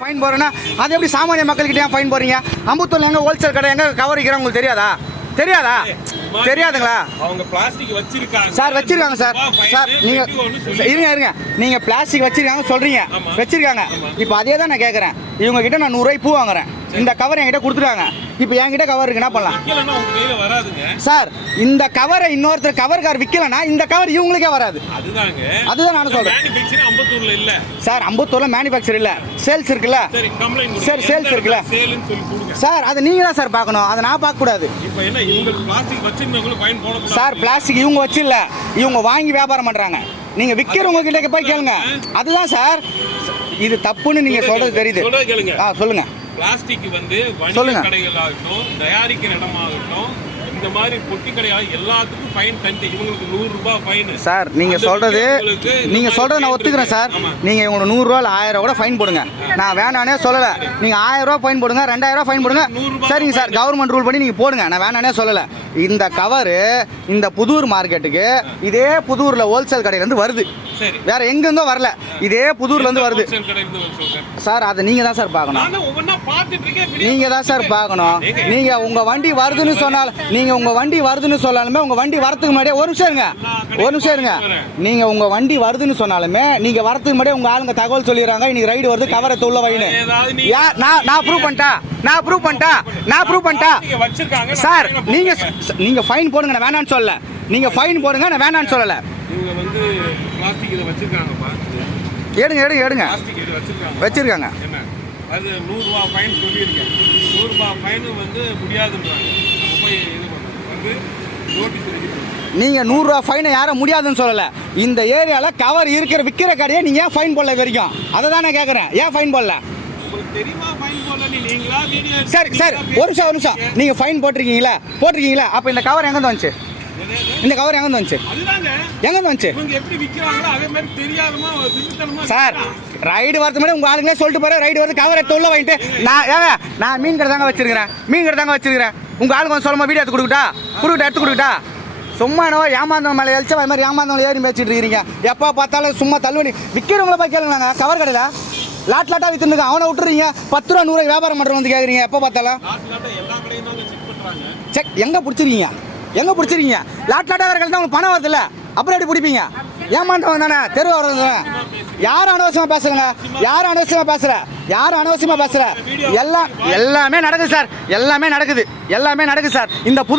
Fine போறேன்னா அது எப்படி சாமானிய மக்கள்கிட்ட ஏன் ஃபைன் போறீங்க அம்பத்தூர்ல எங்க ஹோல்சேல் கடை எங்க கவர் விற்கிறோம் உங்களுக்கு தெரியாதா? தெரியாதா? தெரியாதுங்களா? அவங்க பிளாஸ்டிக் வச்சிருக்காங்க. சார் வச்சிருக்காங்க சார். சார் நீங்க இருங்க இருங்க. நீங்க பிளாஸ்டிக் வச்சிருக்காங்க சொல்றீங்க. வச்சிருக்காங்க. இப்போ அதே தான் நான் கேட்கறேன் இவங்க கிட்ட நான் நூறுரூவாய் பூ வாங்குறேன். இந்த கவர் என்கிட்ட கொடுத்துட்டாங்க. இப்போ என்கிட்ட கவர் இருக்கு. என்ன பண்ணலாம்? சார் இந்த கவரை இன்னொருத்தர் கவர் கார் விற்கலன்னா இந்த கவர் இவங்களுக்கே வராது. அதுதாங்க. அதுதான் நானும் சொல்றேன். சார் அம்பத்தூர்ல மேனுஃபேக்சர் இல்ல. சேல்ஸ் இருக்குல்ல. சரி sales இருக்குல்ல? சார் அதை நீங்க தான் சார் பார்க்கணும். அதை நான் பார்க்க கூடாது சார் பிளாஸ்டிக் இவங்க வச்சு இல்ல இவங்க வாங்கி வியாபாரம் பண்றாங்க. நீங்க விற்கிறவங்க கிட்ட போய் கேளுங்க. அதுதான் சார். இது தப்புன்னு நீங்க சொல்றது தெரியுது. ஆ சொல்லுங்க. பிளாஸ்டிக் வந்து வணிக. கடைகளாகட்டும் தயாரிக்கிற இடமாகட்டும் இந்த மாதிரி பொட்டி கடையாக எல்லாத்துக்கும் ஃபைன் தனித்து இவங்களுக்கு நூறு ரூபாய் ஃபைன். சார் நீங்க சொல்றது நீங்க சொல்றது நான் ஒத்துக்கிறேன் சார். நீங்க இவங்க நூறுரூவா ஆயிரம் கூட ஃபைன் போடுங்க. நான் வேணானே சொல்லலை. நீங்க ஆயிரம் ரூபா ஃபைன் போடுங்க ரெண்டாயிரம் ரூபா ஃபைன் போடுங்க. சரிங்க சார் கவர்மெண்ட் ரூல் பண்ணி நீங்க போடுங்க. நான் வேணானே சொல்லலை. இந்த கவரு இந்த புதூர் மார்க்கெட்டுக்கு இதே புதூர்ல ஹோல்சேல் கடையில இருந்து வருது. வேற எங்கிருந்தோ வரல. இதே புதூர்ல இருந்து வருது. சார் அதை நீங்க தான் சார் பார்க்கணும். நானும் ஒவ்வொன்றா பார்த்துட்டு இருக்கேன் video நீங்க தான் சார் பார்க்கணும். நீங்க உங்க வண்டி வருதுன்னு சொன்னால் நீங்க உங்க வண்டி வருதுன்னு சொன்னாலுமே உங்க வண்டி வரதுக்கு முன்னாடியே ஒரு நிமிஷம் இருங்க. ஒரு நிமிஷம் இருங்க. நீங்க உங்க வண்டி வருதுன்னு சொன்னாலுமே நீங்க வரதுக்கு முன்னாடியே உங்க ஆளுங்க தகவல் சொல்லிடுறாங்க. இன்னைக்கு ரைடு வருது கவரை நீ யா நான் நான் ப்ரூவ் பண்ணிட்டா? நான் ப்ரூவ் பண்ணிட்டா? நான் ப்ரூவ் பண்ணிட்டா? சார் fine நீங்க போட்டுருக்கேன். நீங்க ஃபைன் போடுங்க நான் வேணான்னு சொல்லல. நீங்க ஃபைன் போடுங்க நான் வேணான்னு சொல்லல. இவங்க வந்து பிளாஸ்டிக் இதை வச்சிருக்காங்கப்பா. எடுங்க எடுங்க எடுங்க. பிளாஸ்டிக் இது வச்சிருக்காங்க. வச்சிருக்காங்க. என்ன? அது நூறுரூவா ஃபைன் சொல்லியிருக்கேன். நூறுரூபா ஃபைனு வந்து முடியாதுன்றாங்க. நம்ம போய் இது வந்து நோட்டீஸ் ரெடி நீங்க நூறுரூவா ஃபைனை யாரும் முடியாதுன்னு சொல்லல. இந்த ஏரியால கவர் இருக்கிற விற்கிற கடையை நீங்க ஏன் ஃபைன் போடல வரைக்கும்? அதை தான் நான் கேட்குறேன் ஏன் ஃபைன் போடல? நீங்களா? சரி சரி. ஒரு நிமிஷம் ஒரு நிமிஷம். நீங்க ஃபைன் போட்டிருக்கீங்களா? போட்டிருக்கீங்களா? அப்போ இந்த கவர் எங்கேருந்து வந்துச்சு? இந்த கவர் எங்கேருந்து வந்துச்சு? எங்கேருந்து வந்துச்சு? இவங்க எப்படி விற்கிறாங்களோ அதே மாதிரி தெரியாதமா திருத்தனமா சார் ரைடு வரது முன்னாடி உங்க ஆளுங்களே சொல்லிட்டு போற ரைடு வருது கவர் எடுத்து உள்ள வாங்கிட்டு நான் ஏங்க நான் மீன் கடை தாங்க வச்சிருக்கிறேன். மீன் கடை தாங்க வச்சிருக்கிறேன். உங்க ஆளுங்க வந்து சொல்லுமா வீடியோ எடுத்து கொடுக்கட்டா? கொடுக்கட்டா எடுத்து கொடுக்கட்டா? சும்மா என்னவோ ஏமாந்தவன் மேலே எழுச்சா அது மாதிரி ஏமாந்தவங்க ஏறி பேசிட்டு இருக்கிறீங்க எப்போ பார்த்தாலும் சும்மா தள்ளுவண்டி. விற்கிறவங்கள போய் கேளுங்க கவர் கடையில் லாட் லாட்டாக வித்துருங்க அவனை விட்டுறீங்க. பத்து ரூபா நூறு வியாபாரம் பண்ணுறவங்க வந்து கேட்குறீங்க எப்போ பார்த்தாலும்? செக் எங்கே பிடிச்சிருக்கீங்க? எங்கே பிடிச்சிருக்கீங்க? லாட் லாட்டாக வரகள் தான் உங்களுக்கு பணம் வருதுல்ல அப்புறம் எப்படி பிடிப்பீங்க? ஏமாந்தவன் தானே தெரு வர்றது தானே. யாரும் அனவசியமாக பேசுறங்க? யாரும் அனவசியமாக பேசுற? யாரும் அனவசியமாக பேசுற? எல்லாம் எல்லாமே நடக்குது சார். எல்லாமே நடக்குது. எல்லாமே நடக்குது சார். இந்த புது